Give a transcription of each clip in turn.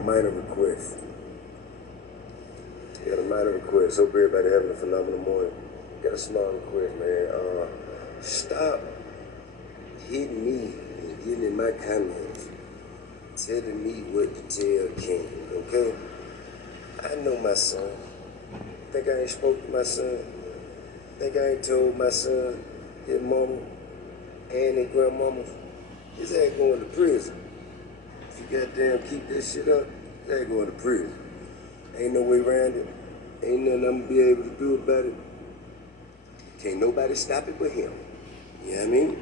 minor request. Got a minor request. Hope everybody having a phenomenal morning. Got a small request, man. Stop hitting me and getting in my comments, telling me what to tell King, okay? I know my son. Think I ain't spoke to my son? Think I ain't told my son, his mama, and his grandmama, his ass going to prison. If you goddamn keep this shit up, his ass going to prison. Ain't no way around it. Ain't nothing I'm gonna be able to do about it. Can't nobody stop it but him. You know what I mean?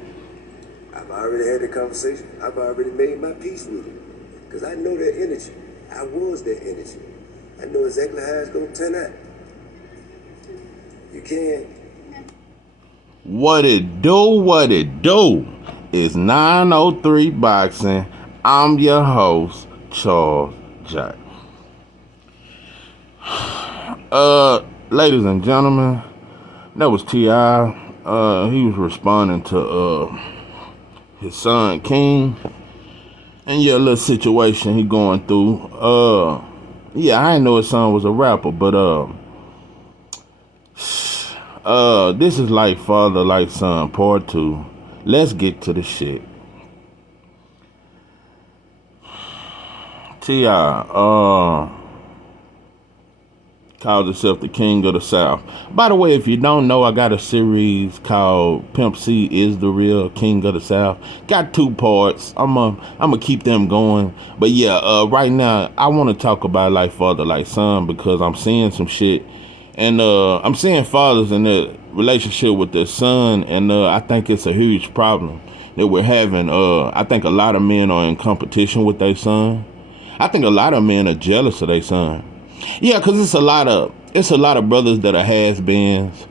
I've already had the conversation. I've already made my peace with it. Because I know that energy. I was that energy. I know exactly how it's gonna turn out. You can. What it do is 903 Boxing. I'm your host, Charles J. Ladies and gentlemen, that was T.I. He was responding to his son King, and a little situation he going through. I didn't know his son was a rapper, but this is like father, like son, part 2. Let's get to the shit. T.I. Calls himself the King of the South. By the way, if you don't know, I got a series called Pimp C is the Real King of the South. Got 2 parts. I'm gonna keep them going. But right now I want to talk about like father, like son, because I'm seeing some shit, and I'm seeing fathers in their relationship with their son, and I think it's a huge problem that we're having. I think a lot of men are in competition with their son. I think a lot of men are jealous of their son. Yeah, cause it's a lot of brothers that are has-beens.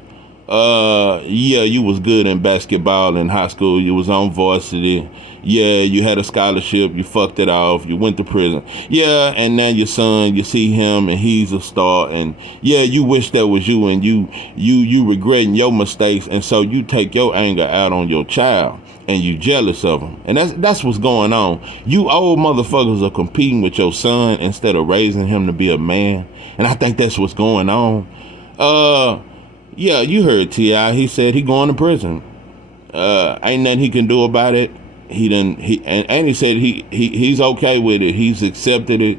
You was good in basketball in high school. You was on varsity. Yeah, you had a scholarship. You fucked it off. You went to prison. Yeah, and now your son, you see him and he's a star. And yeah, you wish that was you, and you regretting your mistakes, and so you take your anger out on your child, and you jealous of him. And that's what's going on. You old motherfuckers are competing with your son instead of raising him to be a man. And I think that's what's going on. Yeah, you heard T.I. He said he going to prison. Ain't nothing he can do about it. He said he's okay with it. He's accepted it.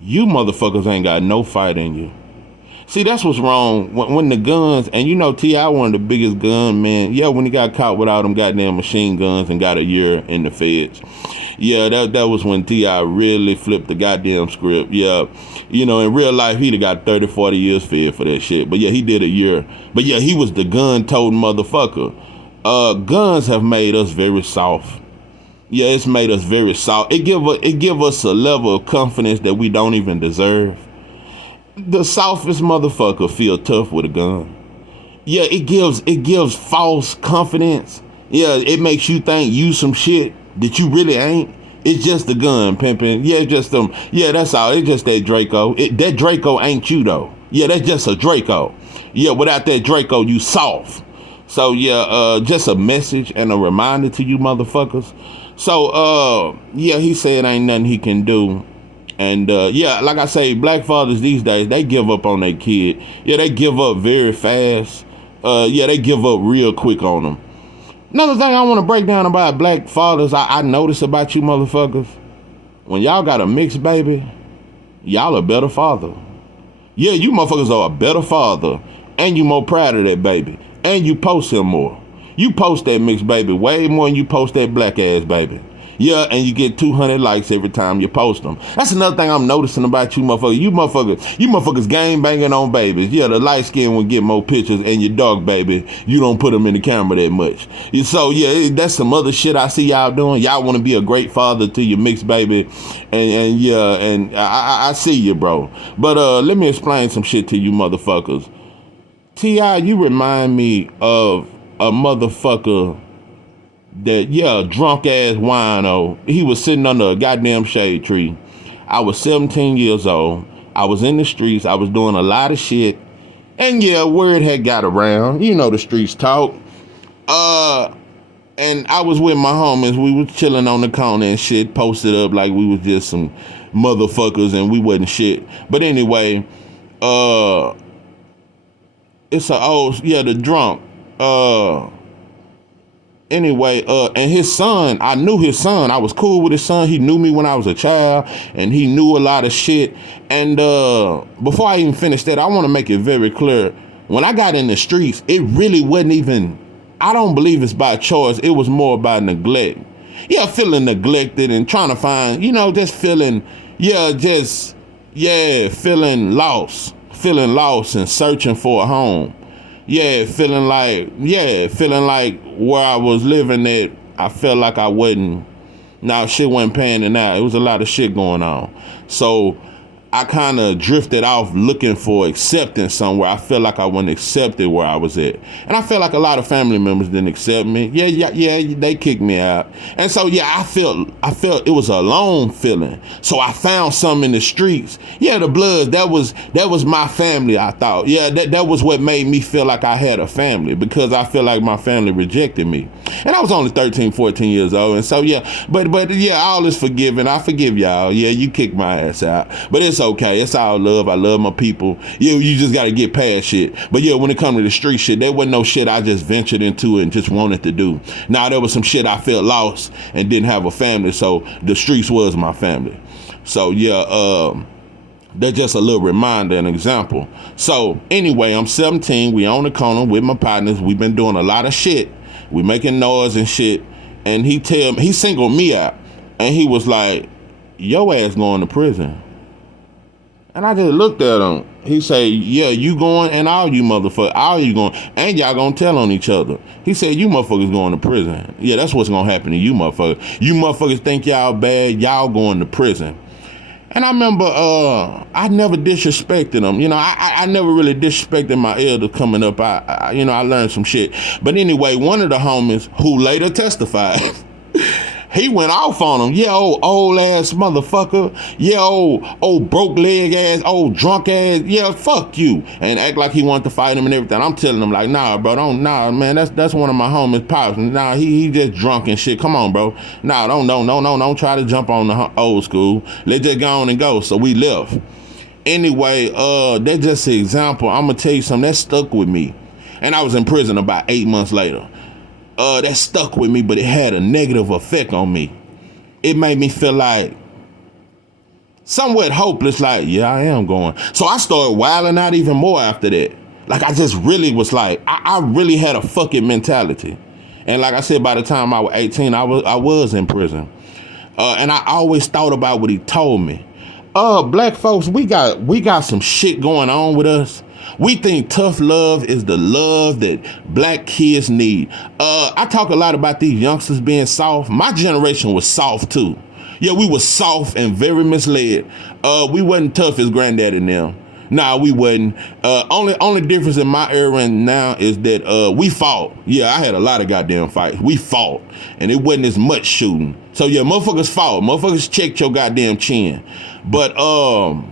You motherfuckers ain't got no fight in you. See, that's what's wrong. When the guns, and you know T.I. one of the biggest gun men. Yeah, when he got caught with all them goddamn machine guns and got a year in the feds. Yeah, that was when T.I. really flipped the goddamn script. Yeah, you know, in real life, he'd have got 30, 40 years fed for that shit. But yeah, he did a year. But yeah, he was the gun-toting motherfucker. Guns have made us very soft. Yeah, it's made us very soft. It give us a level of confidence that we don't even deserve. The softest motherfucker feel tough with a gun. Yeah, it gives false confidence. Yeah, it makes you think you some shit that you really ain't. It's just the gun, pimping. Yeah, just them. Yeah, that's all. It's just that Draco. That Draco ain't you though. Yeah, that's just a Draco. Yeah, without that Draco, you soft. So yeah, just a message and a reminder to you motherfuckers. So yeah, he said ain't nothing he can do. And yeah, like I say, black fathers these days, they give up on their kid. Yeah, they give up very fast. Yeah, they give up real quick on them. Another thing I want to break down about black fathers, I notice about you motherfuckers, when y'all got a mixed baby, y'all a better father. Yeah, you motherfuckers are a better father, and you more proud of that baby, and you post him more. You post that mixed baby way more than you post that black ass baby. Yeah, and you get 200 likes every time you post them. That's another thing I'm noticing about you motherfuckers. You motherfuckers gang banging on babies. Yeah, the light skin will get more pictures, and your dark baby, you don't put them in the camera that much. So yeah, that's some other shit I see y'all doing. Y'all want to be a great father to your mixed baby, and yeah, and I see you, bro. But let me explain some shit to you motherfuckers. T.I., you remind me of a motherfucker that, drunk ass wino. He was sitting under a goddamn shade tree. I was 17 years old. I was in the streets. I was doing a lot of shit. And yeah, word had got around. You know the streets talk. And I was with my homies. We was chilling on the corner and shit, posted up like we was just some motherfuckers and we wasn't shit. But anyway, it's a the drunk. Anyway, and his son, I knew his son. I was cool with his son. He knew me when I was a child, and he knew a lot of shit. And before I even finish that, I want to make it very clear. When I got in the streets, it really wasn't even, I don't believe it's by choice. It was more by neglect. Yeah, feeling neglected and trying to find, just feeling, feeling lost and searching for a home. Feeling like where I was living at, I felt like I wasn't, shit wasn't panning out. It was a lot of shit going on. So I kind of drifted off looking for acceptance somewhere. I felt like I wasn't accepted where I was at. And I felt like a lot of family members didn't accept me. They kicked me out. And so, I felt it was a alone feeling. So I found something in the streets. Yeah, the Bloods, that was my family, I thought. Yeah, that was what made me feel like I had a family, because I feel like my family rejected me. And I was only 13, 14 years old. And so, but all is forgiven. I forgive y'all. Yeah, you kicked my ass out. But it's okay. It's all love. I love my people. You just got to get past shit. But when it comes to the street shit, there wasn't no shit I just ventured into and just wanted to do. Now, there was some shit I felt lost and didn't have a family. So the streets was my family. So, that's just a little reminder and example. So anyway, I'm 17. We on the corner with my partners. We've been doing a lot of shit. We making noise and shit. And he singled me out. And he was like, your ass going to prison. And I just looked at him. He said, yeah, you going, and all you motherfuckers, all you going, and y'all gonna tell on each other. He said, you motherfuckers going to prison. Yeah, that's what's gonna happen to you motherfuckers. You motherfuckers think y'all bad, y'all going to prison. And I remember I never disrespected them. I never really disrespected my elders coming up. I learned some shit. But anyway, one of the homies who later testified, he went off on him. Yeah, old ass motherfucker. Yeah, old broke leg ass, old drunk ass. Yeah, fuck you. And act like he wanted to fight him and everything. I'm telling him like, nah, bro, man. That's one of my homies' pops. Nah, he just drunk and shit. Come on, bro. Nah, don't try to jump on the old school. Let's just go on and go. So we left. Anyway, that's just an example. I'm gonna tell you something that stuck with me. And I was in prison about 8 months later. That stuck with me, but it had a negative effect on me. It made me feel like somewhat hopeless, like, yeah, I am going. So I started wilding out even more after that. Like, I just really was like, I really had a fucking mentality. And like I said, by the time I was 18, I was in prison. And I always thought about what he told me. Black folks, we got some shit going on with us. We think tough love is the love that black kids need. I talk a lot about these youngsters being soft. My generation was soft too. Yeah, we were soft and very misled. We wasn't tough as granddaddy now. Nah, we wasn't. Only difference in my era and now is that we fought. Yeah, I had a lot of goddamn fights. We fought, and it wasn't as much shooting. So yeah, motherfuckers fought. Motherfuckers checked your goddamn chin. But our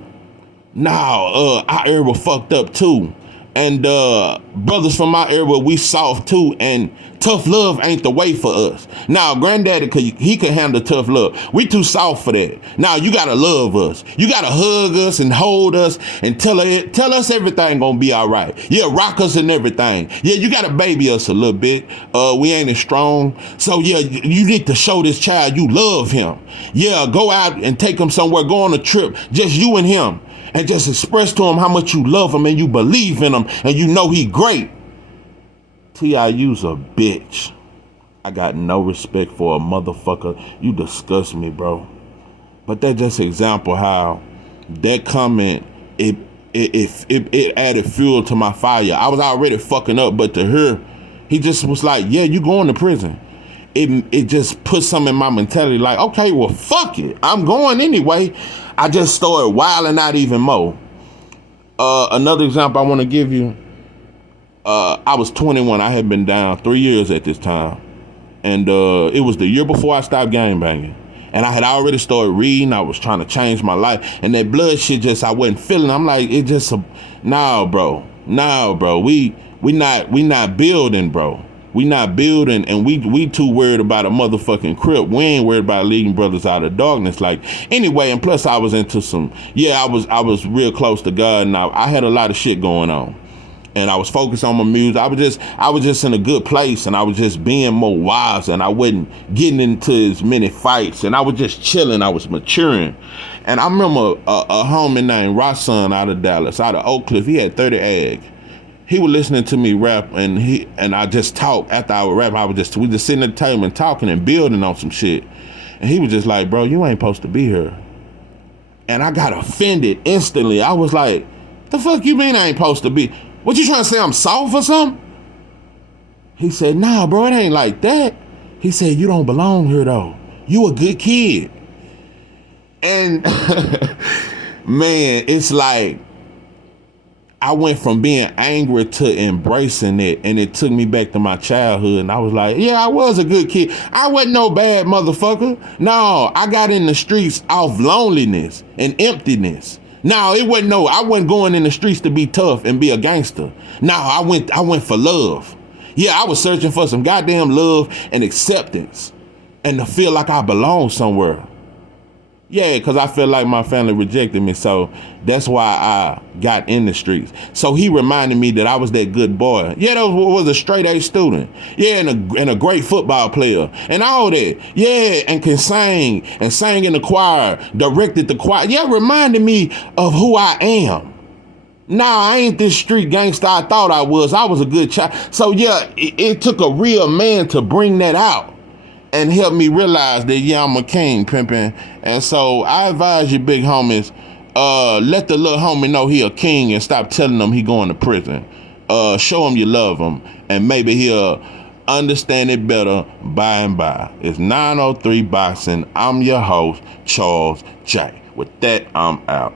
era fucked up too. And brothers from my era, we soft too, and tough love ain't the way for us. Now, granddaddy, he can handle tough love. We too soft for that. Now, you gotta love us. You gotta hug us and hold us and tell us everything gonna be all right. Yeah, rock us and everything. Yeah, you gotta baby us a little bit. We ain't as strong. So yeah, you need to show this child you love him. Yeah, go out and take him somewhere, go on a trip, just you and him. And just express to him how much you love him and you believe in him and you know he great. T.I.U.'s a bitch. I got no respect for a motherfucker. You disgust me, bro. But that's just an example how that comment, it added fuel to my fire. I was already fucking up, but to her, he just was like, yeah, you going to prison. It just put something in my mentality like, okay, well, fuck it. I'm going anyway. I just started wilding out even more. Another example I want to give you, I was 21. I had been down 3 years at this time. And it was the year before I stopped gangbanging. And I had already started reading. I was trying to change my life. And that blood shit I wasn't feeling. I'm like, it just, nah, bro. We not building, bro. We not building, and we too worried about a motherfucking crib. We ain't worried about leading brothers out of darkness. Like, anyway, and plus I was into I was real close to God, and I had a lot of shit going on. And I was focused on my music. I was just in a good place, and I was just being more wise, and I wasn't getting into as many fights, and I was just chilling. I was maturing. And I remember a homie named Rosson out of Dallas, out of Oak Cliff. He had 30 egg. He was listening to me rap, and I just talk after I would rap. We just sitting at the table and talking and building on some shit. And he was just like, bro, you ain't supposed to be here. And I got offended instantly. I was like, the fuck you mean I ain't supposed to be? What you trying to say, I'm soft or something? He said, nah, bro, it ain't like that. He said, you don't belong here though. You a good kid. And man, it's like, I went from being angry to embracing it, and it took me back to my childhood, and I was like, yeah, I was a good kid. I wasn't no bad motherfucker. No, I got in the streets off loneliness and emptiness. No, I wasn't going in the streets to be tough and be a gangster. No, I went for love. Yeah, I was searching for some goddamn love and acceptance and to feel like I belong somewhere. Yeah, because I feel like my family rejected me, so that's why I got in the streets. So he reminded me that I was that good boy. Yeah, that was a straight A student. Yeah, and a great football player and all that. Yeah, and can sing and sang in the choir, directed the choir. Yeah, reminded me of who I am. Nah, I ain't this street gangster I thought I was. I was a good child. So yeah, it took a real man to bring that out and help me realize that, yeah, I'm a king, pimpin'. And so I advise you big homies, let the little homie know he a king and stop telling him he going to prison. Show him you love him, and maybe he'll understand it better by and by. It's 903 Boxing. I'm your host, Charles J. With that, I'm out.